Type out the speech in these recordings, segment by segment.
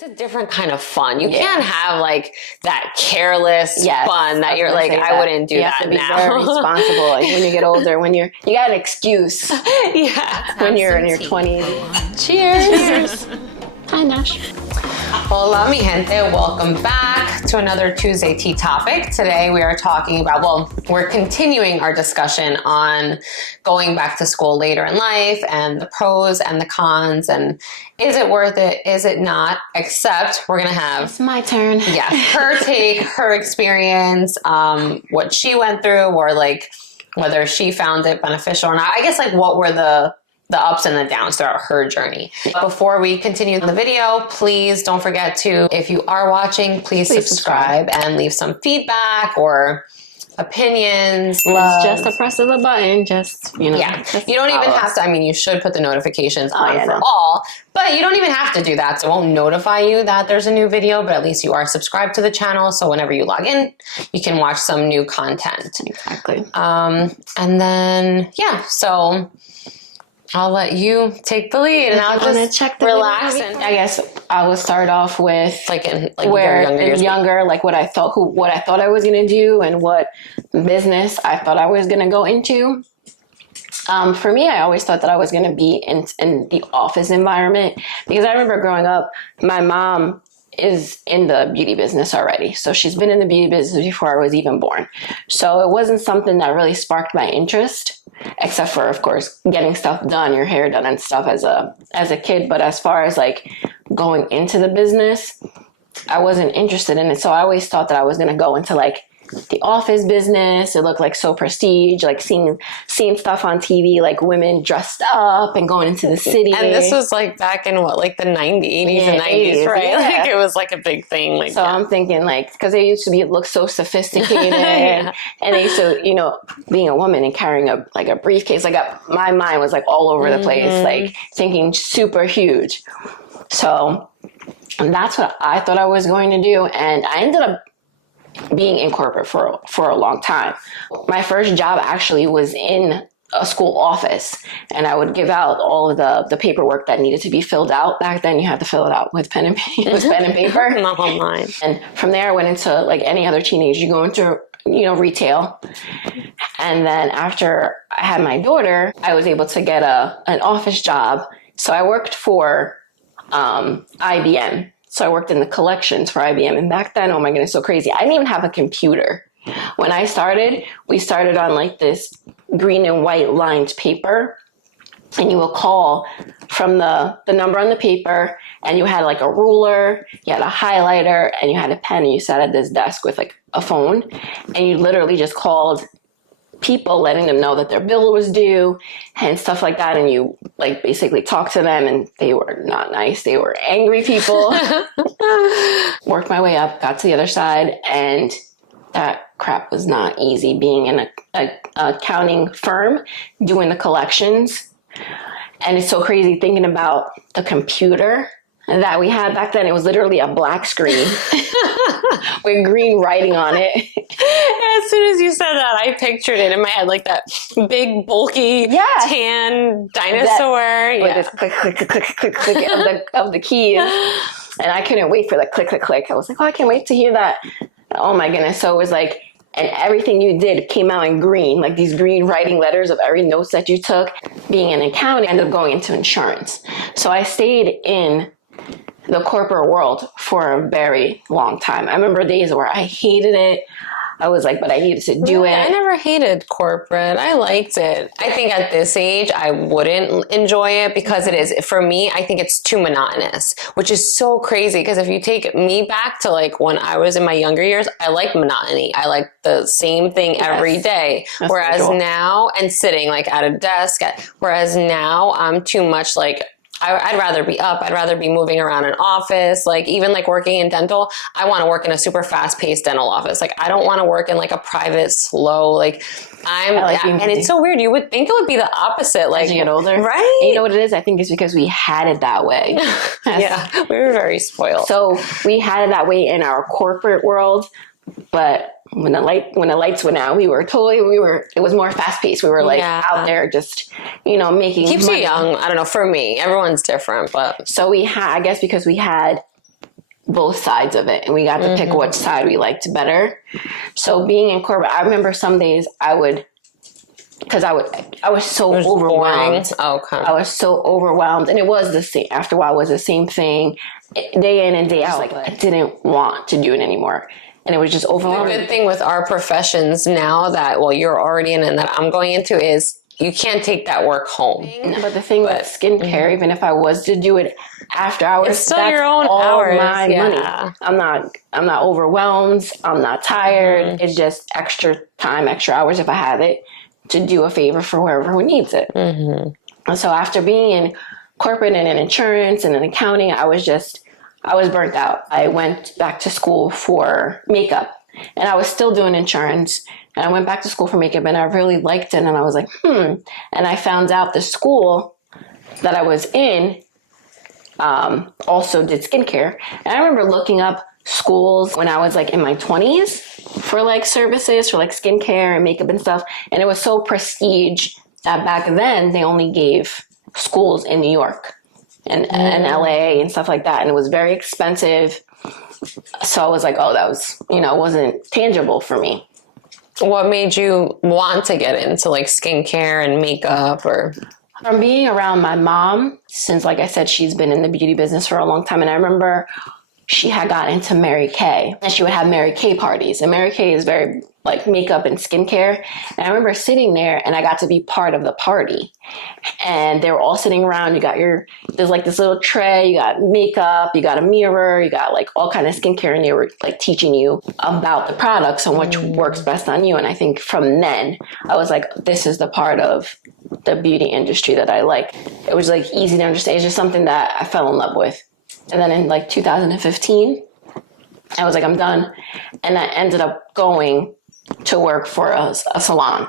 It's a different kind of fun. You can't have like that careless fun that you're like, I wouldn't do that now. You have to be very responsible. Like when you get older, when you got an excuse. When you're in your 20s. Cheers. Hi, Nash. Hola, mi gente. Welcome back to another Tuesday Tea Topic. Today we are talking about, well, we're continuing our discussion on going back to school later in life and the pros and the cons and is it worth it, is it not, except we're going to have... It's my turn. Yeah, her take, her experience, what she went through or like whether she found it beneficial or not. I guess like what were the ups and the downs throughout her journey. Before we continue the video, please don't forget to, if you are watching, please subscribe and leave some feedback or opinions. It's just a press of a button, just, you know. Yeah, you don't even have to, I mean, you should put the notifications on for all, but you don't even have to do that. So it won't notify you that there's a new video, but at least you are subscribed to the channel. So whenever you log in, you can watch some new content. Exactly. And then, yeah, so... I'll let you take the lead, and I'll just relax. And I guess I will start off with younger, like what I thought I was gonna do, and what business I thought I was gonna go into. For me, I always thought that I was gonna be in the office environment because I remember growing up, my mom is in the beauty business already. So she's been in the beauty business before I was even born. So it wasn't something that really sparked my interest, except for, of course, getting stuff done, your hair done and stuff as a kid. But as far as like going into the business, I wasn't interested in it. So I always thought that I was going to go into like the office business. It looked like so prestige, like seeing stuff on TV, like women dressed up and going into the city. And this was like back in what, like the 80s and 90s, right? Yeah. Like it was like a big thing. Like, so I'm thinking like, because they used to look so sophisticated and they used to, you know, being a woman and carrying a briefcase, like my mind was like all over the place, like thinking super huge. So that's what I thought I was going to do. And I ended up being in corporate for a long time. My first job actually was in a school office, and I would give out all of the paperwork that needed to be filled out. Back then you had to fill it out with pen and paper. Not online. And from there I went into like any other teenager, you go into, you know, retail. And then after I had my daughter, I was able to get an office job. So I worked for IBM. So I worked in the collections for IBM. And back then, oh my goodness, so crazy. I didn't even have a computer. When I started, we started on like this green and white lined paper. And you will call from the number on the paper. And you had like a ruler, you had a highlighter, and you had a pen. And you sat at this desk with like a phone. And you literally just called people, letting them know that their bill was due and stuff like that. And you like basically talked to them, and they were not nice. They were angry people. Worked my way up, got to the other side, and that crap was not easy being in a accounting firm doing the collections. And it's so crazy thinking about the computer that we had back then. It was literally a black screen with green writing on it. As soon as you said that, I pictured it in my head, like that big, bulky, tan dinosaur. With this click, click, click, click, click, click of the keys. And I couldn't wait for the click, click, click. I was like, oh, I can't wait to hear that. Oh my goodness. So it was like, and everything you did came out in green, like these green writing letters of every notes that you took. Being an accountant, I ended up going into insurance. So I stayed in the corporate world for a very long time. I remember days where I hated it. I was like, but I needed to do it. I never hated corporate. I liked it. I think at this age, I wouldn't enjoy it because it is, for me, I think it's too monotonous, which is so crazy. Because if you take me back to like when I was in my younger years, I like monotony. I like the same thing every day. That's whereas cool. now, and sitting like at a desk, whereas now I'm too much like, I'd rather be up. I'd rather be moving around an office. Like even like working in dental, I want to work in a super fast paced dental office. Like I don't want to work in like a private, slow, like and it's so weird. You would think it would be the opposite. Like as you get older. Right? And you know what it is? I think it's because we had it that way. Yeah. We were very spoiled. So we had it that way in our corporate world, but when the lights went out, it was more fast paced. We were like out there just, making keeps money. you young. I don't know. For me, everyone's different, but so we had, I guess because we had both sides of it, and we got to pick which side we liked better. So being in corporate, I remember some days I was so overwhelmed. Okay. I was so overwhelmed, and it was the same. After a while, it was the same thing, day in and day out. Like, I didn't want to do it anymore, and it was just overwhelming. The good thing with our professions now that, well, you're already in and that I'm going into is you can't take that work home. But the thing with skincare, even if I was to do it after hours, it's still that's your own all hours. my money. I'm not overwhelmed. I'm not tired. It's just extra time, extra hours if I have it to do a favor for whoever needs it. And so after being in corporate and in insurance and in accounting, I was burnt out. I went back to school for makeup, and I was still doing insurance. And I went back to school for makeup, and I really liked it. And I was like, And I found out the school that I was in also did skincare. And I remember looking up schools when I was like in my 20s for like services for like skincare and makeup and stuff. And it was so prestige that back then they only gave schools in New York and LA and stuff like that. And it was very expensive. So I was like, that was, wasn't tangible for me. What made you want to get into like skincare and makeup? Or from being around my mom, since like I said, she's been in the beauty business for a long time. And I remember she had gotten into Mary Kay, and she would have Mary Kay parties. And Mary Kay is very like makeup and skincare. And I remember sitting there, and I got to be part of the party. And they were all sitting around. There's like this little tray, you got makeup, you got a mirror, you got like all kind of skincare, and they were like teaching you about the products and which works best on you. And I think from then I was like, this is the part of the beauty industry that I like. It was like easy to understand. It's just something that I fell in love with. And then in like 2015, I was like, I'm done. And I ended up going to work for a salon.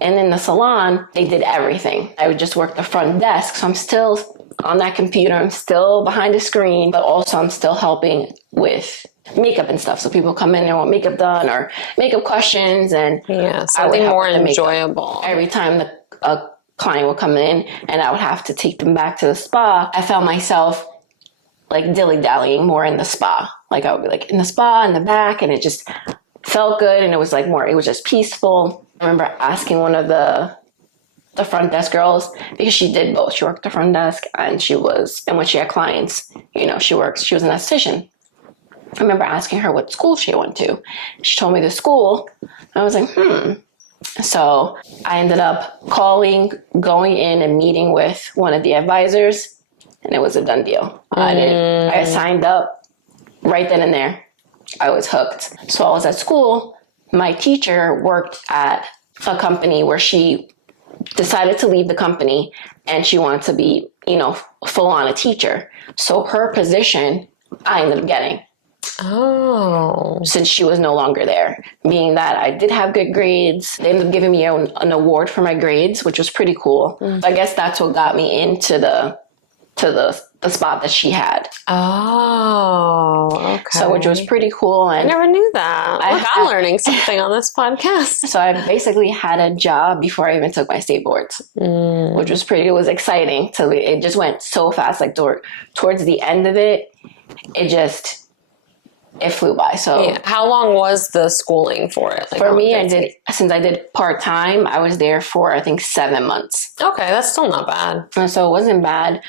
And in the salon, they did everything. I would just work the front desk. So I'm still on that computer. I'm still behind the screen, but also I'm still helping with makeup and stuff. So people come in and want makeup done or makeup questions. And something more enjoyable. Every time a client would come in and I would have to take them back to the spa, I found myself like dilly-dallying more in the spa. Like I would be like in the spa in the back, and it just felt good, and it was like more, it was just peaceful. I remember asking one of the front desk girls, because she did both. She worked the front desk and when she had clients, she was an esthetician. I remember asking her what school she went to. She told me the school. I was like, So I ended up going in and meeting with one of the advisors, and it was a done deal. I signed up right then and there. I was hooked. So I was at school. My teacher worked at a company where she decided to leave the company, and she wanted to be, full on a teacher. So her position, I ended up getting. Oh. Since she was no longer there. Being that I did have good grades. They ended up giving me an award for my grades, which was pretty cool. So I guess that's what got me into the spot that she had. Oh, okay. So which was pretty cool. And I never knew that. I'm learning something on this podcast. So I basically had a job before I even took my state boards, which was it was exciting. It just went so fast. Like towards the end of it, it flew by. So how long was the schooling for it? For me, since I did part-time, I was there for, I think, 7 months. Okay, that's still not bad. So it wasn't bad.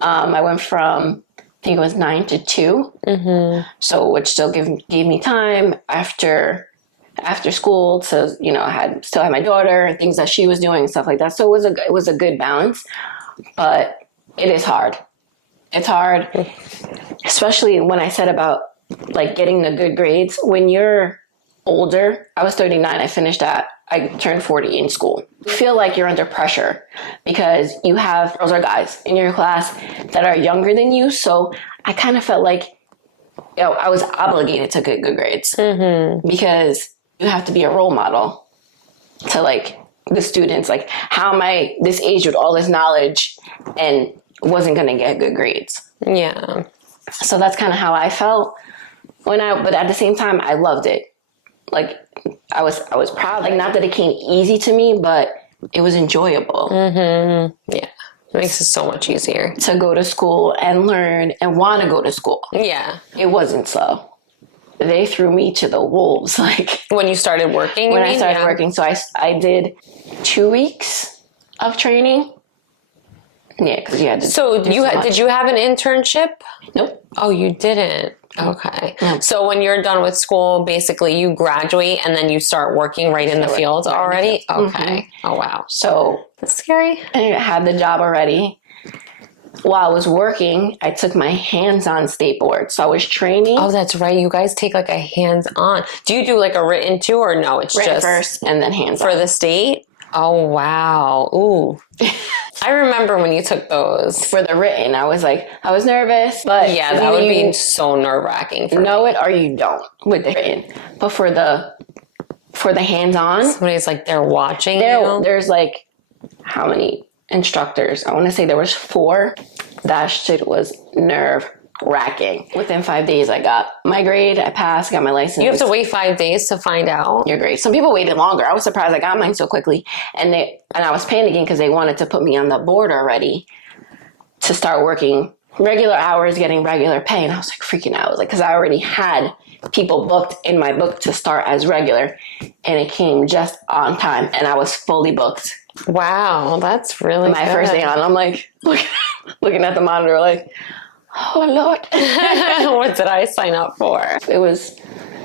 I went from, I think it was 9 to 2. So which still gave me time after school to, still had my daughter and things that she was doing and stuff like that. So it was a good balance, but it is hard. It's hard, especially when I said about like getting the good grades. When you're older, I was 39, I turned 40 in school. You feel like you're under pressure because you have girls or guys in your class that are younger than you. So I kind of felt like, I was obligated to get good grades because you have to be a role model to like the students. Like, how am I this age with all this knowledge and wasn't going to get good grades? Yeah. So that's kind of how I felt. But at the same time, I loved it. Like, I was proud. Like, not that it came easy to me, but it was enjoyable. Yeah. It makes it so much easier to go to school and learn and want to go to school. Yeah. It wasn't so. They threw me to the wolves. Like when you started working, I started working. So I did 2 weeks of training. Yeah, because you had to. So did you have an internship? Nope. Oh, you didn't. Okay. No. So when you're done with school, basically you graduate and then you start working right in the field already? Okay. Mm-hmm. Oh, wow. So that's scary. I had the job already. While I was working, I took my hands-on state board. So I was training. Oh, that's right. You guys take like a hands-on. Do you do like a written too, or no? It's written just first and then hands-on. For the state? Oh, wow. Ooh. I remember when you took those. For the written, I was nervous, but yeah, that would be so nerve-wracking. Know it or you don't with the written. But for the hands-on, somebody's like they're watching. There's like how many instructors? I want to say there was 4. That shit was nerve-wracking. Within 5 days, I got my grade. I passed. Got my license. You have to wait 5 days to find out your grade. Some people waited longer. I was surprised I got mine so quickly, and I was panicking because they wanted to put me on the board already to start working regular hours, getting regular pay, and I was like freaking out. I was like, because I already had people booked in my book to start as regular, and it came just on time, and I was fully booked. Wow, that's really my good. First day on. I'm like looking at the monitor, like, oh Lord, what did I sign up for? It was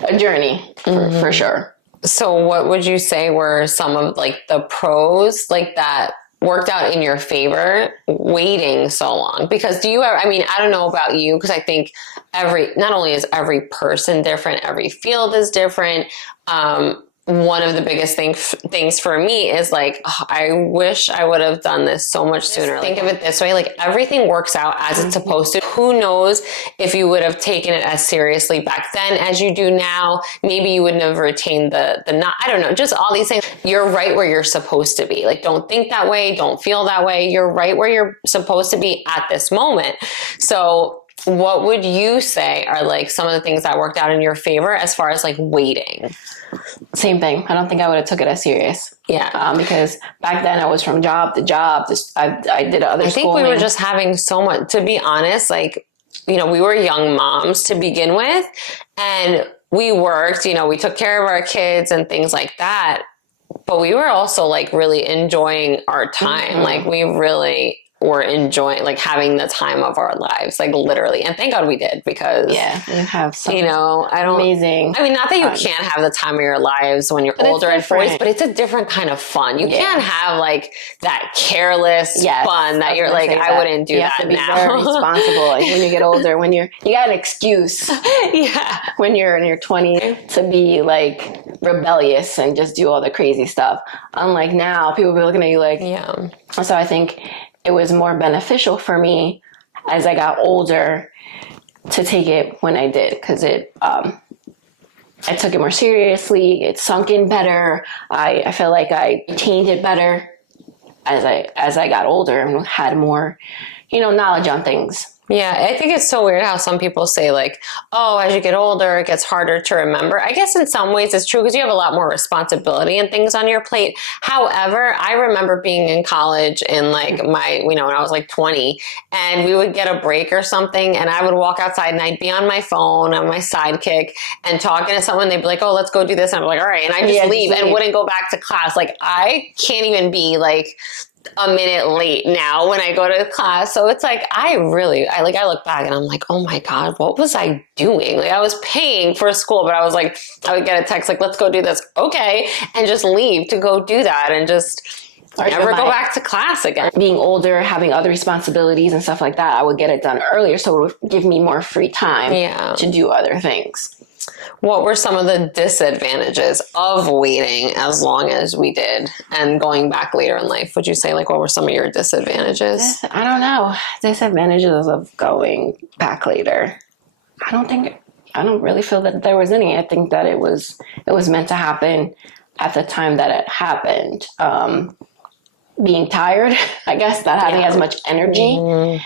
a journey for sure. So, what would you say were some of like the pros like that worked out in your favor waiting so long? Because I don't know about you, because I think not only is every person different, every field is different. One of the biggest things for me is like, I wish I would have done this so much sooner. Think of it this way, like everything works out as it's supposed to. Who knows if you would have taken it as seriously back then as you do now, maybe you wouldn't have retained the not, I don't know, just all these things. You're right where you're supposed to be. Like, don't think that way. Don't feel that way. You're right where you're supposed to be at this moment. So what would you say are like some of the things that worked out in your favor as far as like waiting? Same thing. I don't think I would have took it as serious. Yeah. Because back then I was from job to job. I did other I think we were just having so much, to be honest, like, we were young moms to begin with, and we worked, we took care of our kids and things like that. But we were also like really enjoying our time. Mm-hmm. Like we really were enjoying like having the time of our lives, like literally. And thank God we did, because you have some amazing. I mean, not that you can't have the time of your lives when you're older and 40s, but it's a different kind of fun. You can't have like that careless fun that you're like, I wouldn't do that now. You have to be very responsible. Like when you get older, you got an excuse. When you're in your 20s to be like rebellious and just do all the crazy stuff. Unlike now, people be looking at you like, So I think it was more beneficial for me as I got older to take it when I did, because I took it more seriously. It sunk in better. I feel like I retained it better as I got older and had more, knowledge on things. Yeah, I think it's so weird how some people say like, oh, as you get older, it gets harder to remember. I guess in some ways it's true, because you have a lot more responsibility and things on your plate. However, I remember being in college in like when I was like 20, and we would get a break or something, and I would walk outside and I'd be on my phone on my sidekick and talking to someone. They'd be like, oh, let's go do this. And I'm like, all right. And I just leave and wouldn't go back to class. Like I can't even be like a minute late now when I go to class. So it's like, I look back and I'm like, oh my God, what was I doing? Like I was paying for school, but I was like, I would get a text like, let's go do this. Okay. And just leave to go do that and just never go back to class again. Being older, having other responsibilities and stuff like that, I would get it done earlier. So it would give me more free time to do other things. What were some of the disadvantages of waiting as long as we did and going back later in life? Would you say, like, what were some of your disadvantages? I don't know. Disadvantages of going back later. I don't really feel that there was any. I think that it was meant to happen at the time that it happened. Being tired, I guess, not having as much energy. Mm-hmm.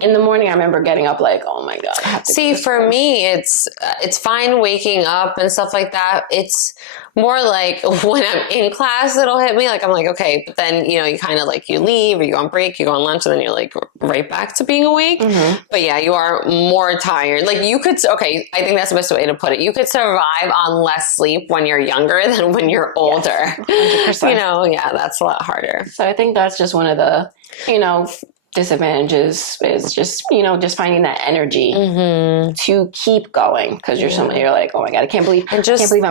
in the morning, I remember getting up like, oh my God. I have to See, do this for first. me, it's fine waking up and stuff like that. It's more like when I'm in class, it'll hit me. Like, I'm like, okay, but then, you know, you kind of like, you leave or you go on break, you go on lunch, and then you're like right back to being awake. Mm-hmm. But yeah, you are more tired. Like you could, okay, I think that's the best way to put it. You could survive on less sleep when you're younger than when you're older. Yes, 100%. You know, yeah, that's a lot harder. So I think that's just one of the, you know, disadvantages is just, you know, just finding that energy to keep going because you're you're like, oh my God, I can't believe I'm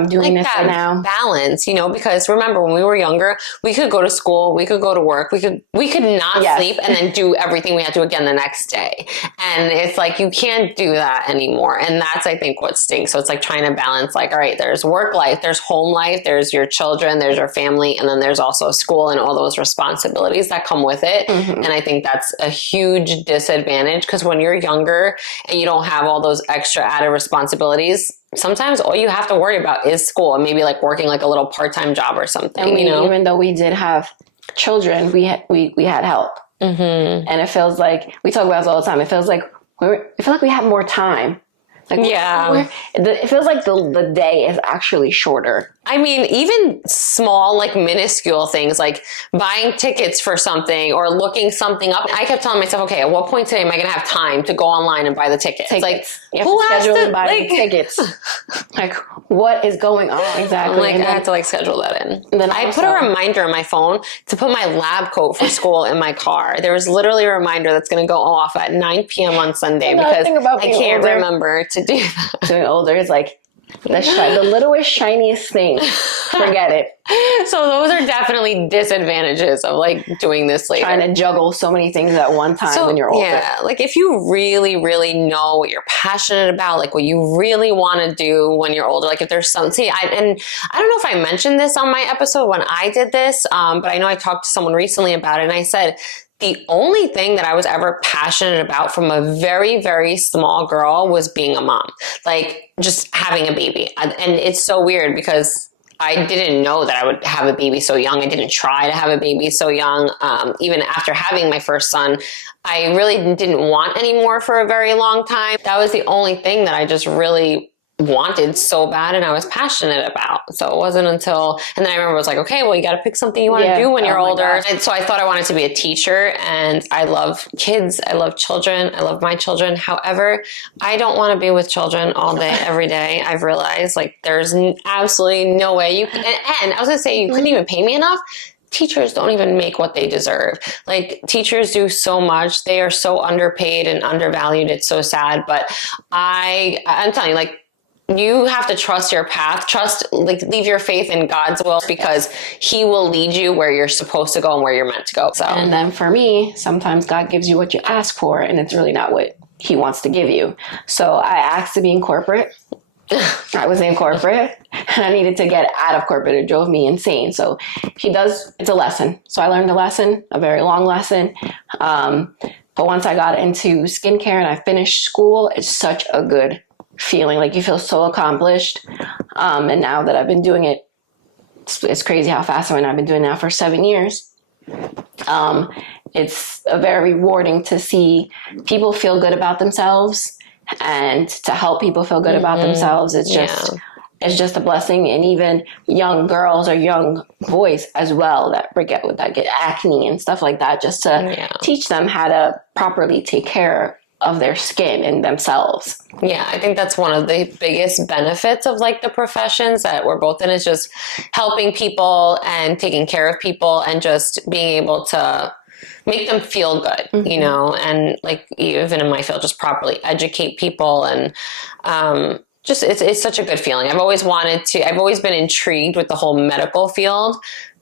doing like this right now. Balance, you know, because remember when we were younger, we could go to school, we could go to work, we could not sleep and then do everything we had to again the next day. And it's like you can't do that anymore. And that's, I think, what stinks. So it's like trying to balance, like, all right, there's work life, there's home life, there's your children, there's your family, and then there's also school and all those responsibilities that come with it. And I think that's a huge disadvantage because when you're younger and you don't have all those extra added responsibilities, sometimes all you have to worry about is school and maybe like working like a little part-time job or something. And you know, even though we did have children, we had help, and it feels like we talk about this all the time. It feels like we have more time. Like it feels like the day is actually shorter. I mean, even small, like minuscule things like buying tickets for something or looking something up. I kept telling myself, okay, at what point today am I going to have time to go online and buy the tickets? Like, who has to buy the tickets? Like, what is going on exactly? Like, I had to like schedule that in. And then I put a reminder on my phone to put my lab coat for school in my car. There was literally a reminder that's going to go off at 9 p.m. on Sunday because I can't remember to do that. Being older is like, the littlest, shiniest thing. Forget it. So those are definitely disadvantages of like doing this later. Trying to juggle so many things at one time when you're older. Yeah, like if you really, really know what you're passionate about, like what you really want to do when you're older, like if there's something, and I don't know if I mentioned this on my episode when I did this, but I know I talked to someone recently about it and I said, the only thing that I was ever passionate about from a very, very small girl was being a mom, like just having a baby. And it's so weird because I didn't know that I would have a baby so young. I didn't try to have a baby so young. Even after having my first son, I really didn't want any more for a very long time. That was the only thing that I just really wanted so bad and I was passionate about. So it wasn't until, and then I remember I was like, okay, well, you got to pick something you want to do when you're older. And so I thought I wanted to be a teacher and I love kids. I love children. I love my children. However, I don't want to be with children all day, every day. I've realized like there's absolutely no way you can, and I was going to say you couldn't even pay me enough. Teachers don't even make what they deserve. Like teachers do so much. They are so underpaid and undervalued. It's so sad. But I'm telling you, like, you have to trust your path, leave your faith in God's will because he will lead you where you're supposed to go and where you're meant to go. So, and then for me, sometimes God gives you what you ask for and it's really not what he wants to give you. So I asked to be in corporate. I was in corporate and I needed to get out of corporate. It drove me insane. So it's a lesson. So I learned a lesson, a very long lesson. But once I got into skincare and I finished school, it's such a good feeling. Like you feel so accomplished. And now that I've been doing it, it's crazy how fast I went. I've been doing it now for 7 years. It's very rewarding to see people feel good about themselves and to help people feel good about themselves. It's just a blessing. And even young girls or young boys as well that get acne and stuff like that, just to teach them how to properly take care of their skin and themselves. Yeah, I think that's one of the biggest benefits of like the professions that we're both in is just helping people and taking care of people and just being able to make them feel good, you know, and like even in my field, just properly educate people and just it's such a good feeling. I've always been intrigued with the whole medical field,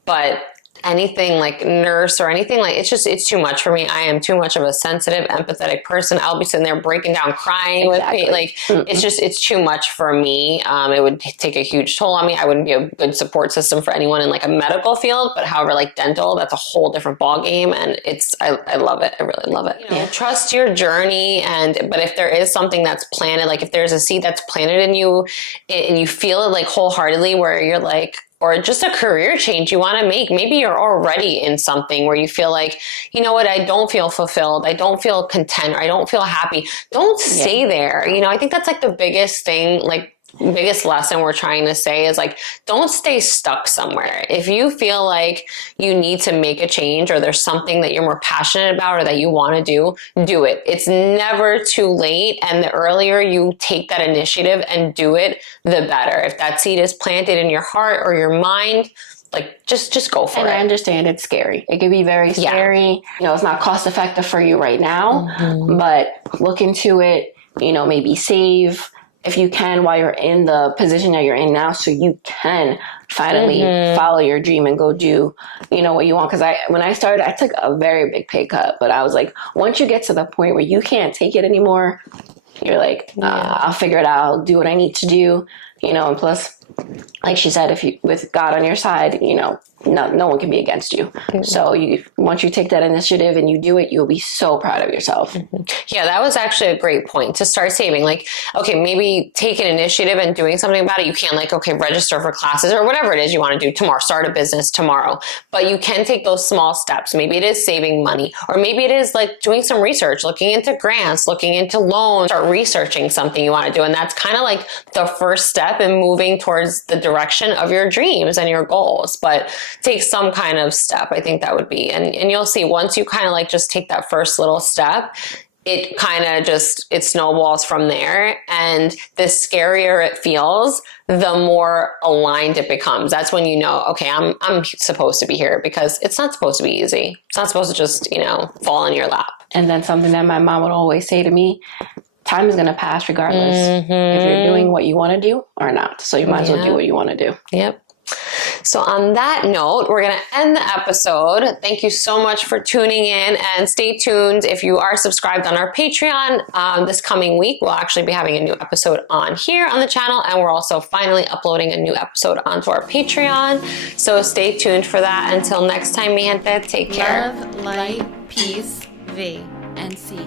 but anything like nurse or anything like it's too much for me. I am too much of a sensitive, empathetic person. I'll be sitting there breaking down, crying with me. Like it's too much for me. It would take a huge toll on me. I wouldn't be a good support system for anyone in like a medical field, but however, like dental, that's a whole different ball game. And I love it. I really love it. You know, trust your journey. But if there is something that's planted, like if there's a seed that's planted in you and you feel it like wholeheartedly where you're like, or just a career change you want to make. Maybe you're already in something where you feel like, you know what, I don't feel fulfilled. I don't feel content, or I don't feel happy. Don't stay there. You know, I think that's like the biggest thing, like biggest lesson we're trying to say is like, don't stay stuck somewhere. If you feel like you need to make a change, or there's something that you're more passionate about or that you want to do it. It's never too late. And the earlier you take that initiative and do it, the better. If that seed is planted in your heart or your mind, like just go for it. And I understand it's scary. It can be very scary. You know, it's not cost effective for you right now, but look into it, you know, maybe save if you can while you're in the position that you're in now, so you can finally follow your dream and go do, you know, what you want. Because when I started, I took a very big pay cut, but I was like, once you get to the point where you can't take it anymore, you're like, I'll figure it out. I'll do what I need to do, you know. And plus, like she said, if you with God on your side, you know, no one can be against you. So once you take that initiative and you do it, you'll be so proud of yourself. Yeah, that was actually a great point, to start saving. Like, okay, maybe take an initiative and doing something about it. You can't like, okay, register for classes or whatever it is you want to do tomorrow, start a business tomorrow, but you can take those small steps. Maybe it is saving money, or maybe it is like doing some research, looking into grants, looking into loans, start researching something you want to do. And that's kind of like the first step in moving towards the direction of your dreams and your goals. But take some kind of step. I think that would be, and you'll see once you kind of like just take that first little step, it kind of just, it snowballs from there. And the scarier it feels, the more aligned it becomes. That's when you know, okay, I'm supposed to be here, because it's not supposed to be easy. It's not supposed to just, you know, fall in your lap. And then something that my mom would always say to me, time is going to pass regardless if you're doing what you want to do or not. So you might as well do what you want to do. Yep. So on that note, we're going to end the episode. Thank you so much for tuning in, and stay tuned. If you are subscribed on our Patreon, this coming week, we'll actually be having a new episode on here on the channel. And we're also finally uploading a new episode onto our Patreon. So stay tuned for that. Until next time, mi gente, take care. Love, light, peace, V, and C.